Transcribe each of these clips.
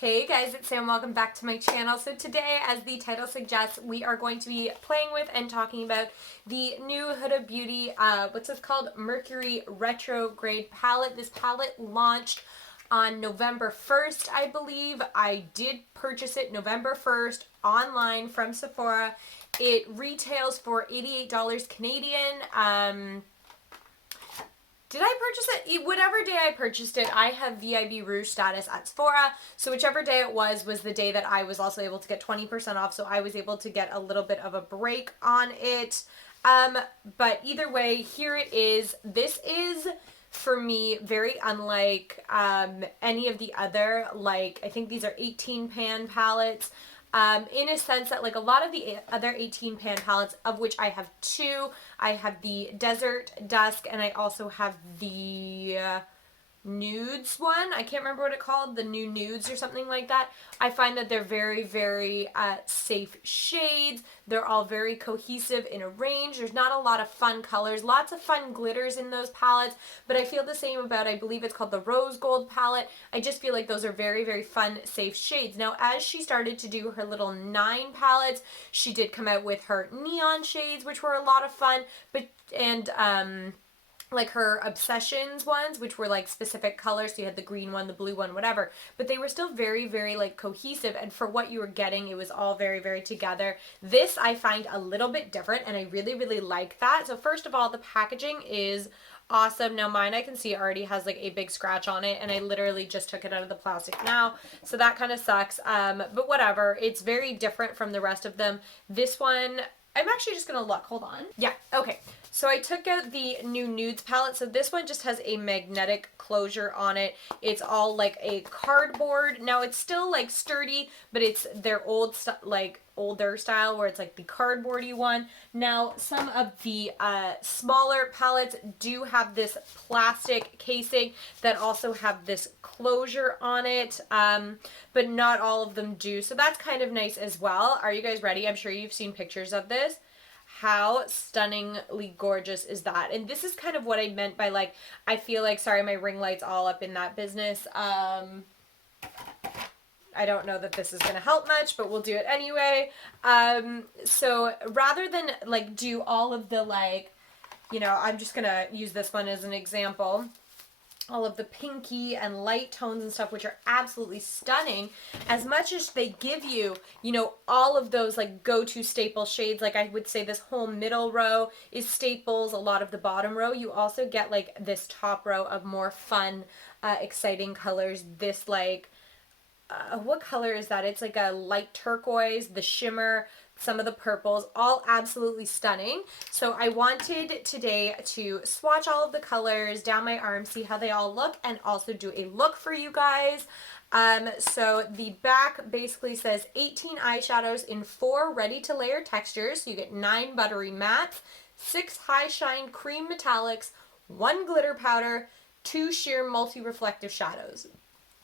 Hey guys, it's Sam. Welcome back to my channel. So today, as the title suggests, we are going to be playing with and talking about the new Huda Beauty, what's this called? Mercury Retrograde Palette. This palette launched on November 1st, I believe. I did purchase it November 1st online from Sephora. It retails for $88 Canadian. Did I purchase it? Whatever day I purchased it, I have VIB Rouge status at Sephora. So whichever day it was the day that I was also able to get 20% off. So I was able to get a little bit of a break on it. But either way, here it is. This is, for me, very unlike any of the other, like, I think these are 18 pan palettes. In a sense that, like, a lot of the other 18 pan palettes, of which I have two, I have the Desert Dusk, and I also have the nudes one. I can't remember what it's called, the new nudes or something like that. I find that they're very, very safe shades. They're all very cohesive in a range. There's not a lot of fun colors, lots of fun glitters in those palettes, but I feel the same about, I believe it's called the Rose Gold palette. I just feel like those are very, very fun, safe shades. Now, as she started to do her little 9 palettes, she did come out with her neon shades, which were a lot of fun, like her Obsessions ones, which were like specific colors. So you had the green one, the blue one, whatever. But they were still very, very like cohesive. And for what you were getting, it was all very, very together. This I find a little bit different, and I really, really like that. So first of all, the packaging is awesome. Now mine, I can see already has like a big scratch on it, and I literally just took it out of the plastic now. So that kind of sucks. But whatever. It's very different from the rest of them. This one, I'm actually just going to look. Hold on. Yeah, okay. So I took out the new nudes palette. So this one just has a magnetic closure on it. It's all like a cardboard. Now it's still like sturdy, but it's their old like older style where it's like the cardboardy one. Now some of the smaller palettes do have this plastic casing that also have this closure on it, but not all of them do. So that's kind of nice as well. Are you guys ready? I'm sure you've seen pictures of this. How stunningly gorgeous is that? And this is kind of what I meant by, like, I feel like, sorry, my ring light's all up in that business. I don't know that this is going to help much, but we'll do it anyway. So rather than, like, do all of the, like, you know, I'm just going to use this one as an example. All of the pinky and light tones and stuff, which are absolutely stunning, as much as they give you, you know, all of those like go-to staple shades. Like I would say this whole middle row is staples, a lot of the bottom row. You also get like this top row of more fun, exciting colors. This like, what color is that? It's like a light turquoise, the shimmer, some of the purples, all absolutely stunning. So I wanted today to swatch all of the colors down my arm, see how they all look, and also do a look for you guys. So the back basically says 18 eyeshadows in 4 ready to layer textures. So you get 9 buttery mattes, 6 high shine cream metallics, 1 glitter powder, 2 sheer multi-reflective shadows.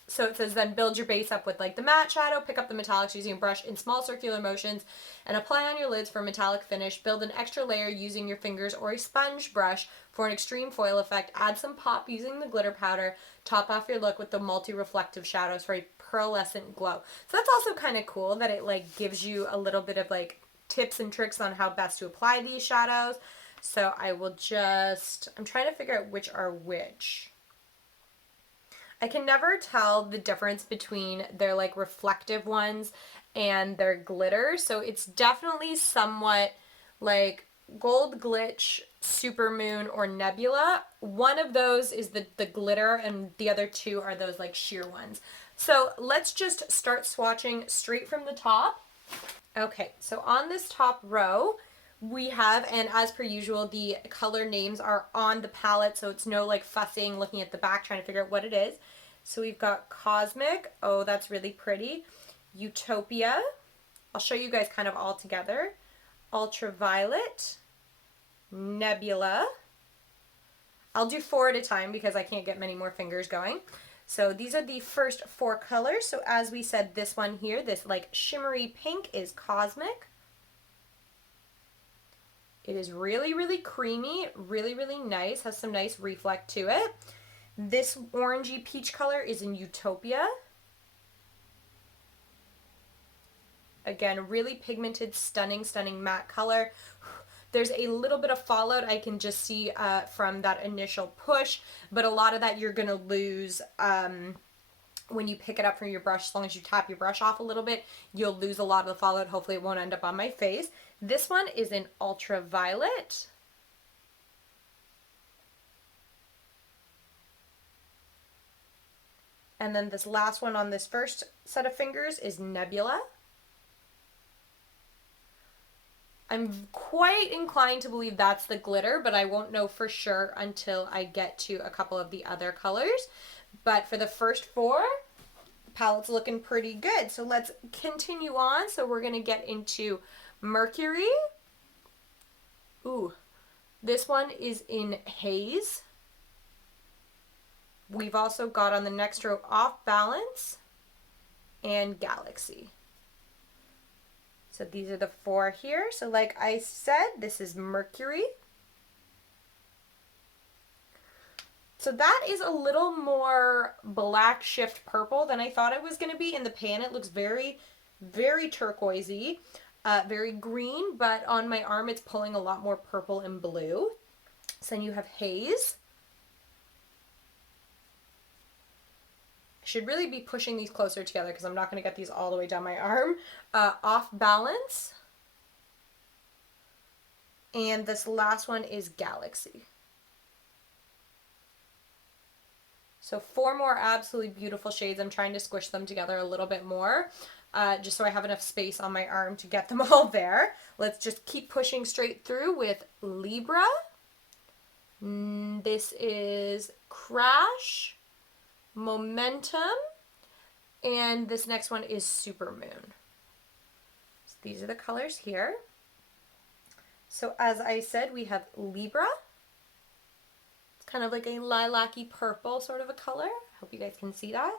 So it says then build your base up with like the matte shadow, pick up the metallics using a brush in small circular motions, and apply on your lids for a metallic finish. Build an extra layer using your fingers or a sponge brush for an extreme foil effect. Add some pop using the glitter powder. Top off your look with the multi-reflective shadows for a pearlescent glow. So that's also kind of cool that it like gives you a little bit of like tips and tricks on how best to apply these shadows. So I will just, I'm trying to figure out which are which. I can never tell the difference between their like reflective ones and their glitter. So it's definitely somewhat like Gold Glitch, Supermoon, or Nebula. One of those is the glitter, and the other 2 are those like sheer ones. So let's just start swatching straight from the top. Okay, so on this top row, we have, and as per usual, the color names are on the palette, so it's no like fussing, looking at the back, trying to figure out what it is. So we've got Cosmic. Oh, that's really pretty. Utopia. I'll show you guys kind of all together. Ultraviolet. Nebula. I'll do 4 at a time because I can't get many more fingers going. So these are the first 4 colors. So as we said, this one here, this like shimmery pink is Cosmic. It is really, really creamy, really, really nice, has some nice reflect to it. This orangey peach color is in Utopia. Again, really pigmented, stunning, stunning matte color. There's a little bit of fallout I can just see from that initial push, but a lot of that you're going to lose when you pick it up from your brush. As long as you tap your brush off a little bit, you'll lose a lot of the fallout. Hopefully it won't end up on my face. This one is in Ultraviolet. And then this last one on this first set of fingers is Nebula. I'm quite inclined to believe that's the glitter, but I won't know for sure until I get to a couple of the other colors. But for the first four, the palette's looking pretty good. So let's continue on. So we're going to get into Mercury. Ooh, this one is in Haze. We've also got on the next row Off Balance and Galaxy. So these are the four here. So like I said, this is Mercury. So that is a little more black shift purple than I thought it was going to be. In the pan, it looks very, very turquoisey, very green, but on my arm, it's pulling a lot more purple and blue. So then you have Haze. I should really be pushing these closer together because I'm not going to get these all the way down my arm. Off Balance. And this last one is Galaxy. So four more absolutely beautiful shades. I'm trying to squish them together a little bit more, just so I have enough space on my arm to get them all there. Let's just keep pushing straight through with Libra. This is Crash, Momentum, and this next one is Supermoon. So these are the colors here. So as I said, we have Libra. It's kind of like a lilac-y purple sort of a color. Hope you guys can see that.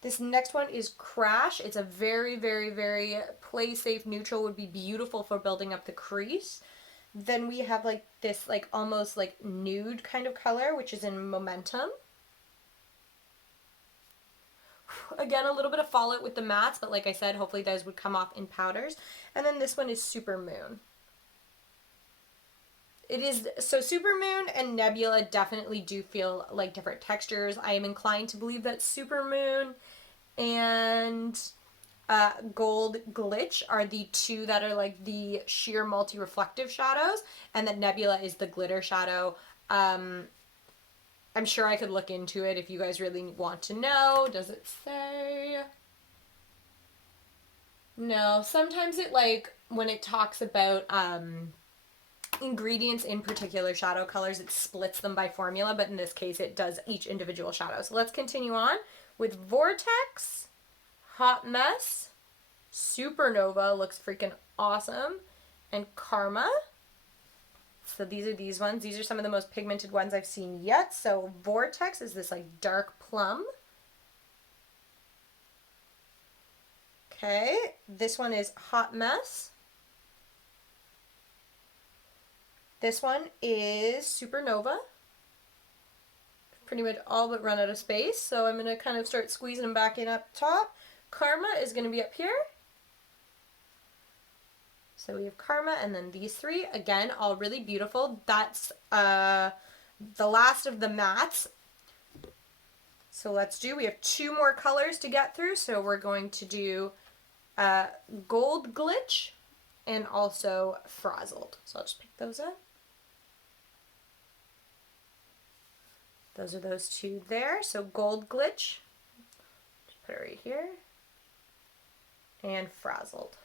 This next one is Crash. It's a very, very, very play-safe neutral. Would be beautiful for building up the crease. Then we have like this like almost like nude kind of color, which is in Momentum. Again, a little bit of fallout with the mattes, but like I said, hopefully those would come off in powders. And then this one is Supermoon. It is, so Supermoon and Nebula definitely do feel like different textures. I am inclined to believe that Supermoon and Gold Glitch are the two that are like the sheer multi-reflective shadows, and that Nebula is the glitter shadow. I'm sure I could look into it if you guys really want to know. Does it say? No, sometimes it like, when it talks about ingredients in particular shadow colors, it splits them by formula, but in this case it does each individual shadow. So let's continue on with Vortex, Hot Mess, Supernova, looks freaking awesome, and Karma. So these are these ones. These are some of the most pigmented ones I've seen yet. So Vortex is this like dark plum. Okay, this one is Hot Mess. This one is Supernova. Pretty much all but run out of space, so I'm going to kind of start squeezing them back in up top. Karma is going to be up here. So we have Karma, and then these three, again, all really beautiful. That's the last of the mattes. So we have two more colors to get through. So we're going to do Gold Glitch and also Frazzled. So I'll just pick those up. Those are those two there. So Gold Glitch, just put it right here, and Frazzled.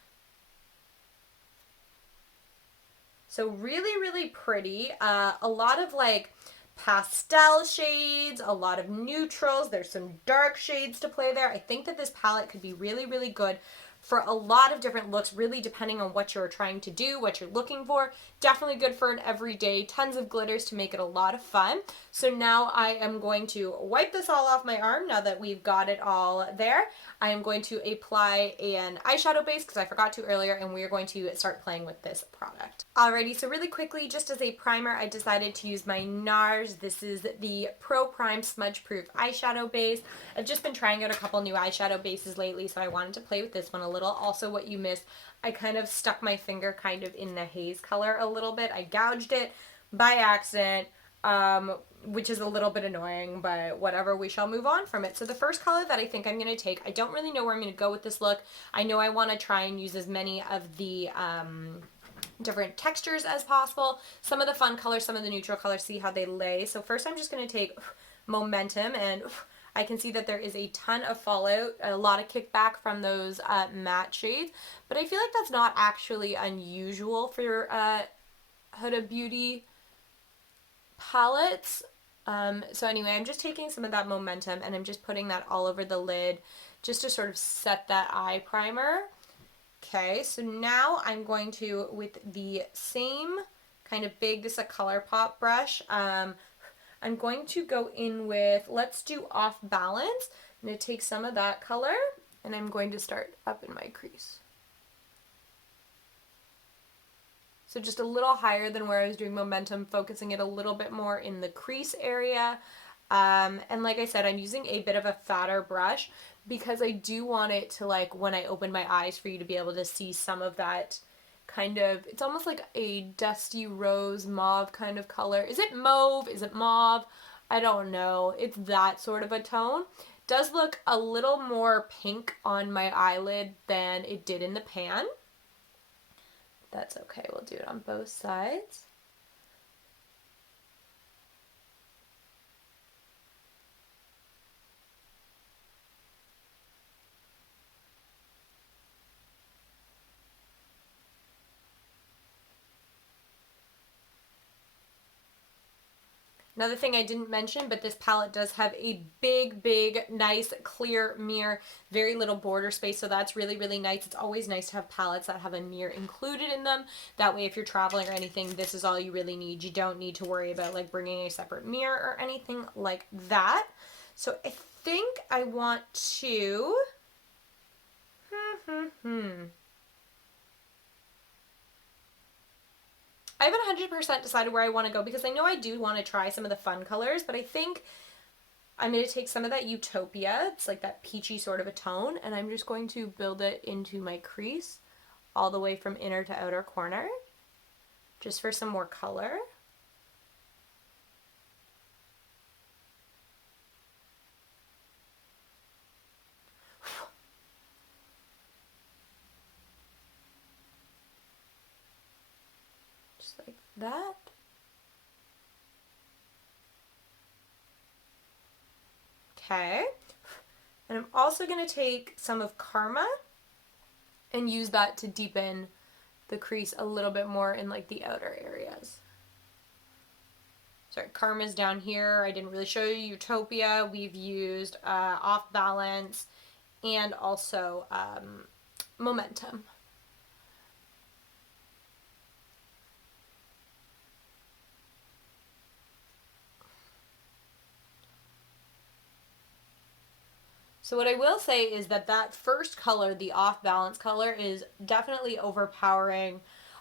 So really, really pretty. A lot of like pastel shades, a lot of neutrals. There's some dark shades to play there. I think that this palette could be really, really good for a lot of different looks, really depending on what you're trying to do, what you're looking for. Definitely good for an everyday, tons of glitters to make it a lot of fun. So now I am going to wipe this all off my arm now that we've got it all there. I am going to apply an eyeshadow base because I forgot to earlier, and we are going to start playing with this product. Alrighty, so really quickly, just as a primer, I decided to use my NARS. This is the Pro Prime Smudge Proof eyeshadow base. I've just been trying out a couple new eyeshadow bases lately, so I wanted to play with this one a little. Also, what you missed, I kind of stuck my finger kind of in the haze color a little bit. I gouged it by accident, which is a little bit annoying, but whatever, we shall move on from it. So the first color that I think I'm going to take, I don't really know where I'm going to go with this look. I know I want to try and use as many of the different textures as possible. Some of the fun colors, some of the neutral colors, see how they lay. So first I'm just going to take Momentum, and I can see that there is a ton of fallout, a lot of kickback from those matte shades, but I feel like that's not actually unusual for Huda Beauty palettes. So anyway, I'm just taking some of that Momentum and I'm just putting that all over the lid just to sort of set that eye primer. Okay, so now I'm going to, with the same kind of big, this is a ColourPop brush, I'm going to go in with, let's do Off Balance. I'm going to take some of that color and I'm going to start up in my crease. So just a little higher than where I was doing Momentum, focusing it a little bit more in the crease area. And like I said, I'm using a bit of a fatter brush because I do want it to, like, when I open my eyes, for you to be able to see some of that kind of, it's almost like a dusty rose mauve kind of color. Is it mauve? Is it mauve? I don't know. It's that sort of a tone. Does look a little more pink on my eyelid than it did in the pan. That's okay. We'll do it on both sides. Another thing I didn't mention, but this palette does have a big, big, nice, clear mirror, very little border space, so that's really, really nice. It's always nice to have palettes that have a mirror included in them. That way, if you're traveling or anything, this is all you really need. You don't need to worry about, like, bringing a separate mirror or anything like that. So I think I want to... I haven't 100% decided where I want to go because I know I do want to try some of the fun colors, but I think I'm going to take some of that Utopia, it's like that peachy sort of a tone, and I'm just going to build it into my crease all the way from inner to outer corner, just for some more color. Like that. Okay. And I'm also going to take some of Karma and use that to deepen the crease a little bit more in, like, the outer areas. Sorry, Karma's down here. I didn't really show you Utopia. We've used Off Balance and also Momentum. So what I will say is that that first color, the Off Balance color, is definitely overpowering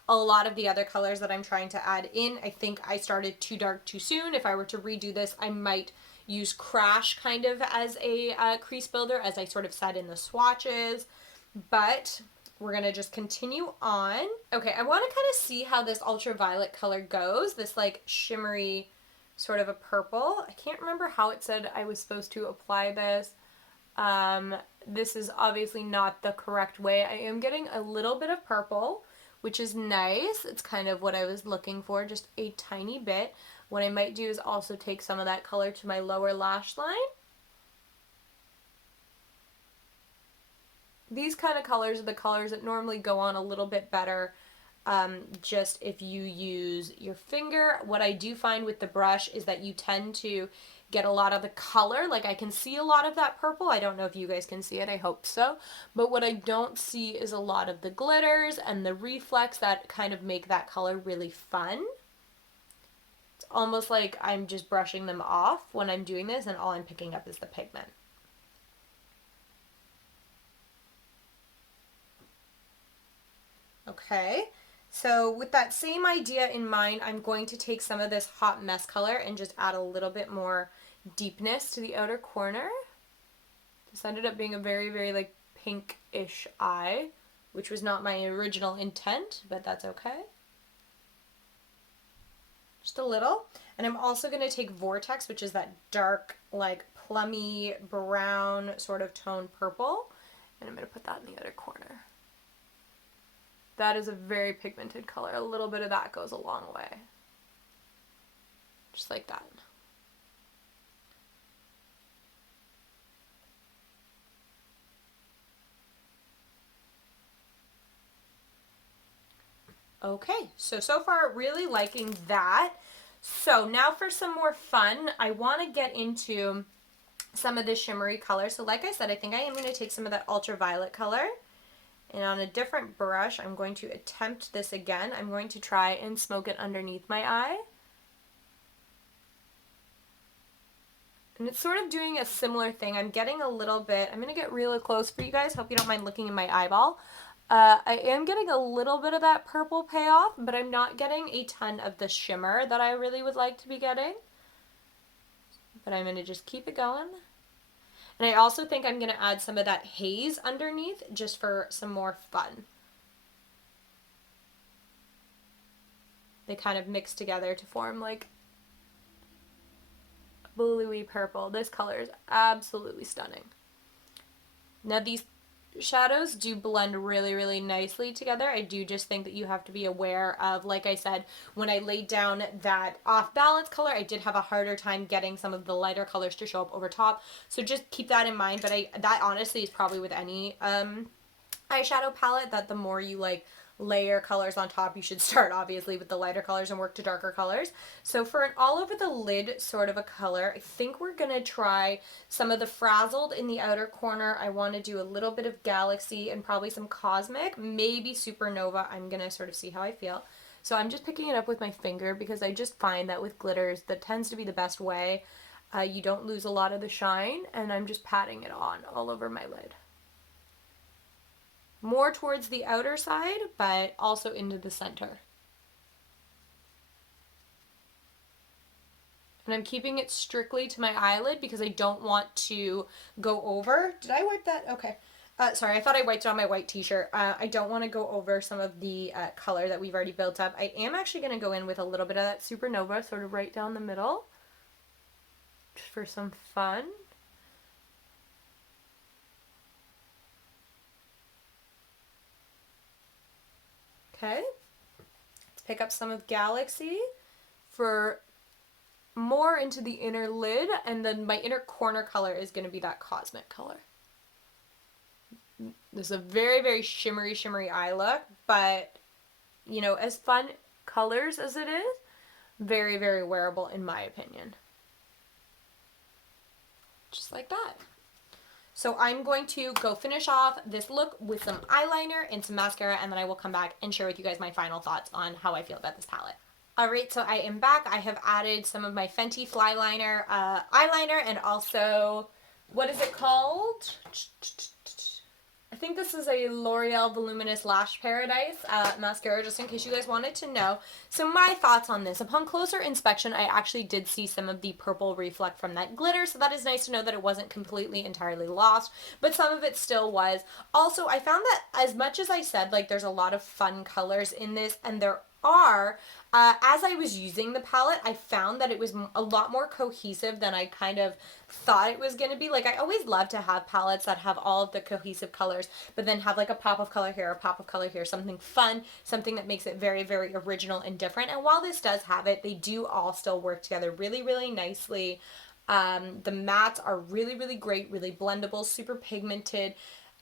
a lot of the other colors that I'm trying to add in. I think I started too dark too soon. If I were to redo this, I might use Crash kind of as a crease builder, as I sort of said in the swatches. But we're going to just continue on. Okay, I want to kind of see how this ultraviolet color goes. This, like, shimmery sort of a purple. I can't remember how it said I was supposed to apply this. This is obviously not the correct way. I am getting a little bit of purple, which is nice. It's kind of what I was looking for, just a tiny bit. What I might do is also take some of that color to my lower lash line. These kind of colors are the colors that normally go on a little bit better just if you use your finger. What I do find with the brush is that you tend to get a lot of the color. Like, I can see a lot of that purple. I don't know if you guys can see it. I hope so. But what I don't see is a lot of the glitters and the reflex that kind of make that color really fun. It's almost like I'm just brushing them off when I'm doing this, and all I'm picking up is the pigment. Okay, so with that same idea in mind, I'm going to take some of this Hot Mess color and just add a little bit more deepness to the outer corner. This ended up being a very, very, like, pinkish eye, which was not my original intent, but that's okay. Just a little. And I'm also going to take Vortex, which is that dark, like plummy brown sort of tone purple, and I'm going to put that in the other corner. That is a very pigmented color. A little bit of that goes a long way. Just like that. Okay, so far really liking that. So now for some more fun, I want to get into some of the shimmery color. So like I said, I think I am going to take some of that ultraviolet color, and on a different brush, I'm going to attempt this again. I'm going to try and smoke it underneath my eye. And it's sort of doing a similar thing. I'm getting a little bit, I'm going to get really close for you guys. Hope you don't mind looking in my eyeball. I am getting a little bit of that purple payoff, but I'm not getting a ton of the shimmer that I really would like to be getting. But I'm going to just keep it going. And I also think I'm going to add some of that haze underneath just for some more fun. They kind of mix together to form like bluey purple. This color is absolutely stunning. Now these shadows do blend really, really nicely together. I do just think that you have to be aware of, like I said, when I laid down that off balance color, I did have a harder time getting some of the lighter colors to show up over top. So just keep that in mind. But that honestly is probably with any eyeshadow palette, that the more you like layer colors on top, you should start obviously with the lighter colors and work to darker colors. So for an all over the lid sort of a color, I think we're gonna try some of the Frazzled in the outer corner. I want to do a little bit of Galaxy and probably some Cosmic, maybe Supernova. I'm gonna sort of see how I feel. So I'm just picking it up with my finger because I just find that with glitters, that tends to be the best way. You don't lose a lot of the shine, and I'm just patting it on all over my lid. More towards the outer side, but also into the center. And I'm keeping it strictly to my eyelid because I don't want to go over. Did I wipe that? Okay. Sorry, I thought I wiped it on my white t-shirt. I don't want to go over some of the color that we've already built up. I am actually going to go in with a little bit of that Supernova, sort of right down the middle, just for some fun. Okay, let's pick up some of Galaxy for more into the inner lid, and then my inner corner color is going to be that Cosmic color. This is a very, very shimmery eye look, but, you know, as fun colors as it is, very, very wearable in my opinion. Just like that. So I'm going to go finish off this look with some eyeliner and some mascara, and then I will come back and share with you guys my final thoughts on how I feel about this palette. Alright, so I am back. I have added some of my Fenty Flyliner eyeliner, and also, what is it called? I think this is a L'Oreal Voluminous Lash Paradise mascara, just in case you guys wanted to know. So my thoughts on this. Upon closer inspection, I actually did see some of the purple reflect from that glitter, so that is nice to know that it wasn't completely entirely lost, but some of it still was. Also, I found that as much as I said, like, there's a lot of fun colors in this, and there are, as I was using the palette, I found that it was a lot more cohesive than I kind of thought it was going to be. Like, I always love to have palettes that have all of the cohesive colors, but then have like a pop of color here, a pop of color here, something fun, something that makes it very, very original and different. And while this does have it, they do all still work together really, really nicely. The mattes are really, really great, really blendable, super pigmented.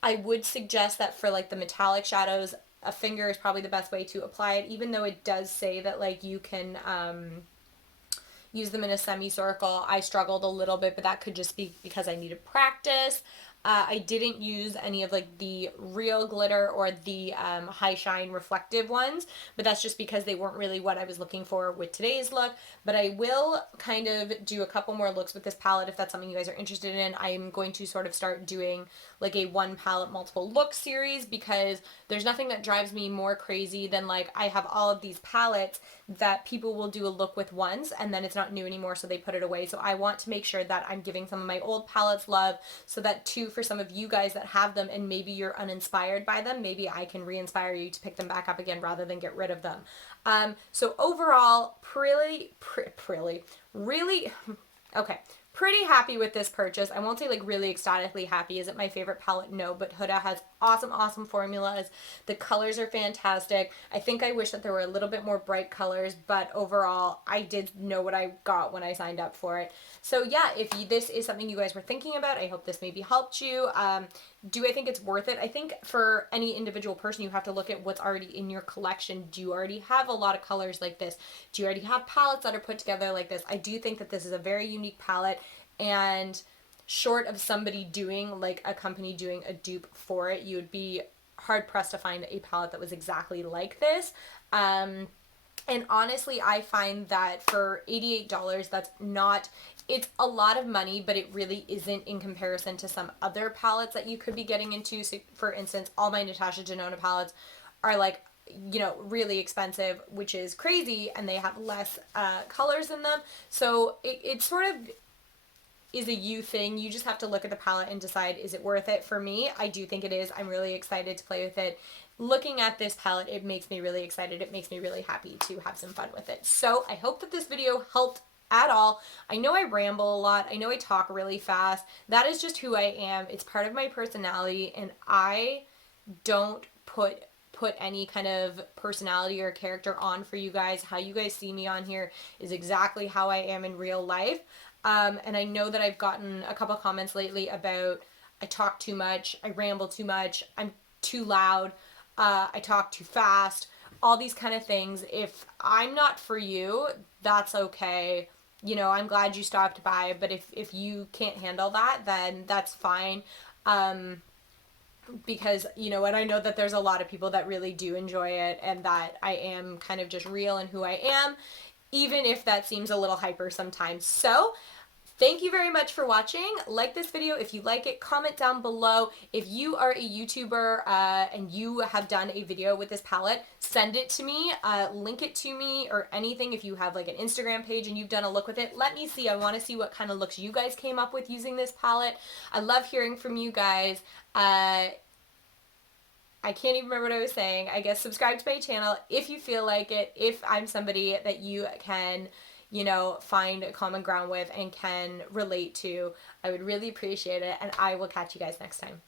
I would suggest that for like the metallic shadows, a finger is probably the best way to apply it, even though it does say that like you can use them in a semicircle. I struggled a little bit, but that could just be because I needed practice. I didn't use any of like the real glitter or the high shine reflective ones, but that's just because they weren't really what I was looking for with today's look. But I will kind of do a couple more looks with this palette if that's something you guys are interested in. I'm going to sort of start doing like a one palette multiple look series, because there's nothing that drives me more crazy than like I have all of these palettes that people will do a look with once and then it's not new anymore, so they put it away. So I want to make sure that I'm giving some of my old palettes love, so that too for some of you guys that have them and maybe you're uninspired by them, maybe I can re-inspire you to pick them back up again rather than get rid of them. So overall, really, okay, pretty happy with this purchase. I won't say like really ecstatically happy. Is it my favorite palette? No, but Huda has awesome formulas. The colors are fantastic. I think I wish that there were a little bit more bright colors, but overall, I did know what I got when I signed up for it. So yeah, if this is something you guys were thinking about, I hope this maybe helped you. Do I think it's worth it? I think for any individual person, you have to look at what's already in your collection. Do you already have a lot of colors like this? Do you already have palettes that are put together like this? I do think that this is a very unique palette, and short of somebody doing, like a company doing a dupe for it, you would be hard pressed to find a palette that was exactly like this. And honestly, I find that for $88, that's not, it's a lot of money, but it really isn't in comparison to some other palettes that you could be getting into. So for instance, all my Natasha Denona palettes are like, you know, really expensive, which is crazy, and they have less colors in them. So it sort of is a you thing. You just have to look at the palette and decide, is it worth it? For me, I do think it is. I'm really excited to play with it. Looking at this palette, it makes me really excited. It makes me really happy to have some fun with it. So I hope that this video helped at all. I know I ramble a lot. I know I talk really fast. That is just who I am. It's part of my personality, and I don't put any kind of personality or character on for you guys. How you guys see me on here is exactly how I am in real life. And I know that I've gotten a couple comments lately about I talk too much, I ramble too much, I'm too loud, I talk too fast, all these kind of things. If I'm not for you, that's okay. You know, I'm glad you stopped by, but if you can't handle that, then that's fine. Because, you know, and I know that there's a lot of people that really do enjoy it, and that I am kind of just real in who I am, even if that seems a little hyper sometimes. So thank you very much for watching. Like this video if you like it. Comment down below. If you are a YouTuber and you have done a video with this palette, send it to me, link it to me, or anything. If you have like an Instagram page and you've done a look with it, let me see. I want to see what kind of looks you guys came up with using this palette. I love hearing from you guys. I can't even remember what I was saying. I guess subscribe to my channel if you feel like it, if I'm somebody that you can, you know, find a common ground with and can relate to. I would really appreciate it, and I will catch you guys next time.